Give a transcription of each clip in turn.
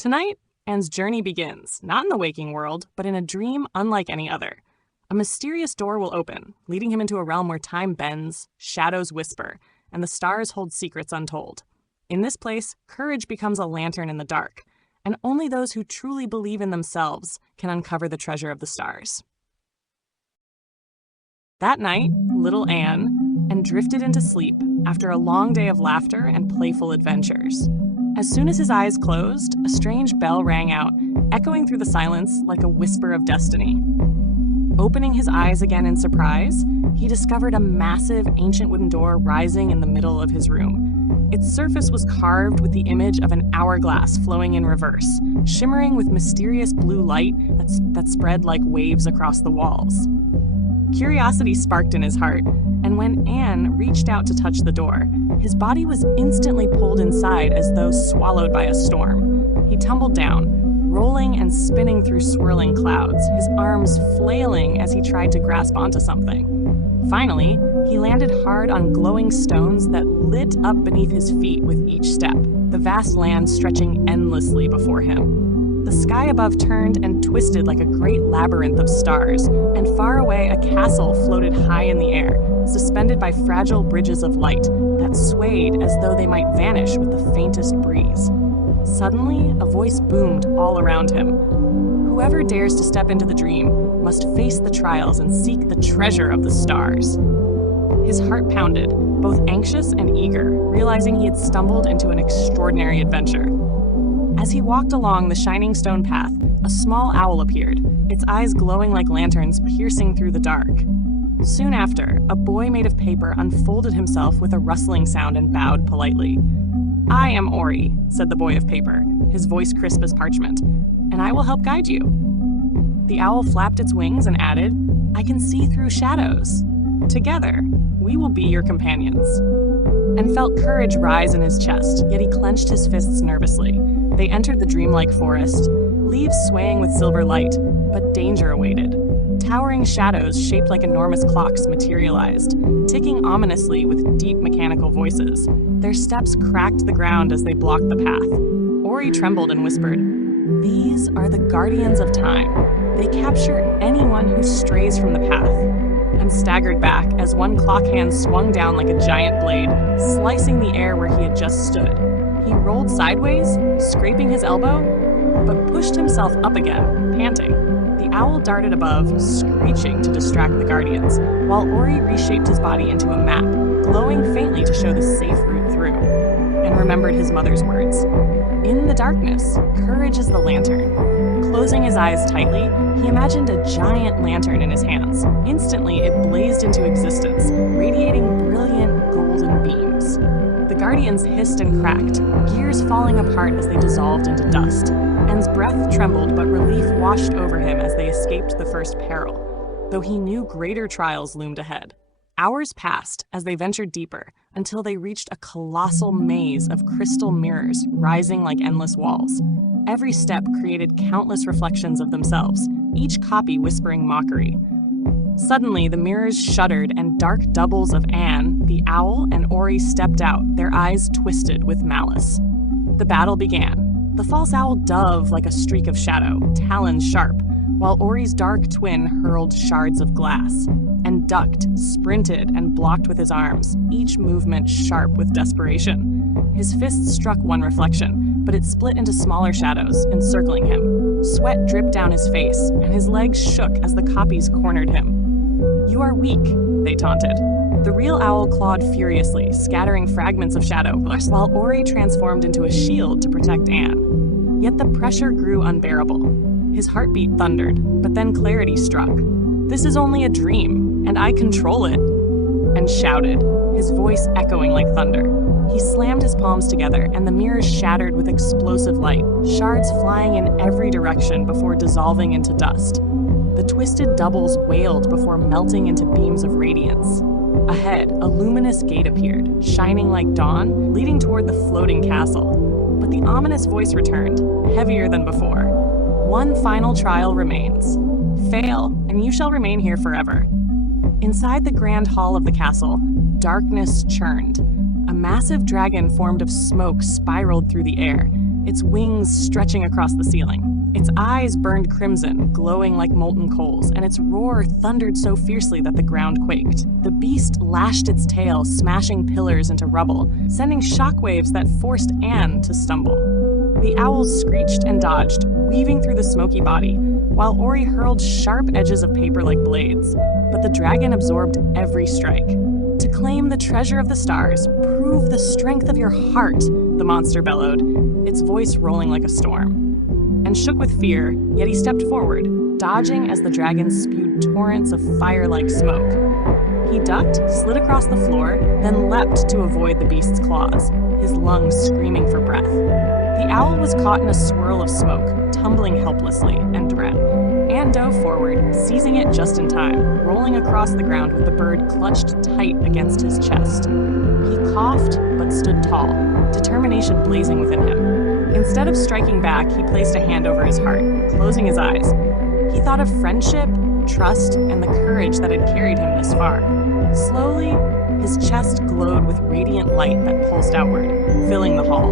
Tonight, Anne's journey begins, not in the waking world, but in a dream unlike any other. A mysterious door will open, leading him into a realm where time bends, shadows whisper, and the stars hold secrets untold. In this place, courage becomes a lantern in the dark, and only those who truly believe in themselves can uncover the treasure of the stars. That night, little Anne drifted into sleep after a long day of laughter and playful adventures. As soon as his eyes closed, a strange bell rang out, echoing through the silence like a whisper of destiny. Opening his eyes again in surprise, he discovered a massive ancient wooden door rising in the middle of his room. Its surface was carved with the image of an hourglass flowing in reverse, shimmering with mysterious blue light that spread like waves across the walls. Curiosity sparked in his heart, and when Anne reached out to touch the door, his body was instantly pulled inside as though swallowed by a storm. He tumbled down, rolling and spinning through swirling clouds, his arms flailing as he tried to grasp onto something. Finally, he landed hard on glowing stones that lit up beneath his feet with each step, the vast land stretching endlessly before him. The sky above turned and twisted like a great labyrinth of stars, and far away a castle floated high in the air, suspended by fragile bridges of light that swayed as though they might vanish with the faintest breeze. Suddenly, a voice boomed all around him. Whoever dares to step into the dream must face the trials and seek the treasure of the stars. His heart pounded, both anxious and eager, realizing he had stumbled into an extraordinary adventure. As he walked along the shining stone path, a small owl appeared, its eyes glowing like lanterns piercing through the dark. Soon after, a boy made of paper unfolded himself with a rustling sound and bowed politely. "I am Ori," said the boy of paper, his voice crisp as parchment, "and I will help guide you." The owl flapped its wings and added, "I can see through shadows. Together, we will be your companions." And felt courage rise in his chest, yet he clenched his fists nervously. They entered the dreamlike forest, leaves swaying with silver light, but danger awaited. Towering shadows shaped like enormous clocks materialized, ticking ominously with deep mechanical voices. Their steps cracked the ground as they blocked the path. Ori trembled and whispered, "These are the guardians of time. They capture anyone who strays from the path," and staggered back as one clock hand swung down like a giant blade, slicing the air where he had just stood. He rolled sideways, scraping his elbow, but pushed himself up again, panting. The owl darted above, screeching to distract the guardians, while Ori reshaped his body into a map, glowing faintly to show the safe route through, and remembered his mother's words. In the darkness, courage is the lantern. Closing his eyes tightly, he imagined a giant lantern in his hands. Instantly, it blazed into existence, radiating brilliant golden beams. The guardians hissed and cracked, gears falling apart as they dissolved into dust. Anne's breath trembled, but relief washed over him as they escaped the first peril, though he knew greater trials loomed ahead. Hours passed as they ventured deeper, until they reached a colossal maze of crystal mirrors rising like endless walls. Every step created countless reflections of themselves, each copy whispering mockery. Suddenly, the mirrors shuddered and dark doubles of Anne, the owl, and Ori stepped out, their eyes twisted with malice. The battle began. The false owl dove like a streak of shadow, talons sharp, while Ori's dark twin hurled shards of glass, and ducked, sprinted, and blocked with his arms, each movement sharp with desperation. His fists struck one reflection, but it split into smaller shadows, encircling him. Sweat dripped down his face, and his legs shook as the copies cornered him. "You are weak," they taunted. The real owl clawed furiously, scattering fragments of shadow, while Ori transformed into a shield to protect Anne. Yet the pressure grew unbearable. His heartbeat thundered, but then clarity struck. "This is only a dream, and I control it," and shouted, his voice echoing like thunder. He slammed his palms together, and the mirrors shattered with explosive light, shards flying in every direction before dissolving into dust. The twisted doubles wailed before melting into beams of radiance. Ahead, a luminous gate appeared, shining like dawn, leading toward the floating castle. But the ominous voice returned, heavier than before. "One final trial remains. Fail, and you shall remain here forever." Inside the grand hall of the castle, darkness churned. A massive dragon formed of smoke spiraled through the air, its wings stretching across the ceiling. Its eyes burned crimson, glowing like molten coals, and its roar thundered so fiercely that the ground quaked. The beast lashed its tail, smashing pillars into rubble, sending shockwaves that forced Anne to stumble. The owl screeched and dodged, weaving through the smoky body, while Ori hurled sharp edges of paper like blades. But the dragon absorbed every strike. To claim the treasure of the stars, prove the strength of your heart, the monster bellowed, its voice rolling like a storm. And shook with fear, yet he stepped forward, dodging as the dragon spewed torrents of fire-like smoke. He ducked, slid across the floor, then leapt to avoid the beast's claws, his lungs screaming for breath. The owl was caught in a swirl of smoke, tumbling helplessly, and dread. Anne dove forward, seizing it just in time, rolling across the ground with the bird clutched tight against his chest. He coughed, but stood tall, determination blazing within him. Instead of striking back, he placed a hand over his heart, closing his eyes. He thought of friendship, trust, and the courage that had carried him this far. Slowly, his chest glowed with radiant light that pulsed outward, filling the hall.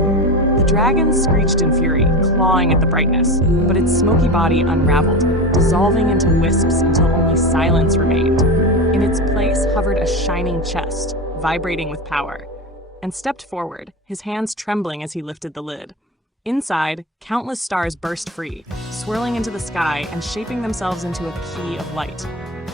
The dragon screeched in fury, clawing at the brightness, but its smoky body unraveled, dissolving into wisps until only silence remained. In its place hovered a shining chest, vibrating with power, and stepped forward, his hands trembling as he lifted the lid. Inside, countless stars burst free, swirling into the sky and shaping themselves into a key of light.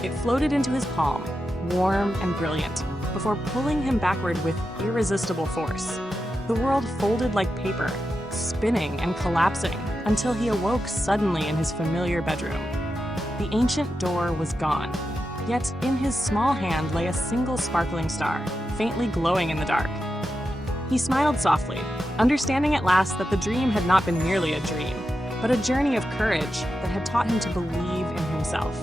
It floated into his palm, warm and brilliant, before pulling him backward with irresistible force. The world folded like paper, spinning and collapsing, until he awoke suddenly in his familiar bedroom. The ancient door was gone, yet in his small hand lay a single sparkling star, faintly glowing in the dark. He smiled softly, understanding at last that the dream had not been merely a dream, but a journey of courage that had taught him to believe in himself.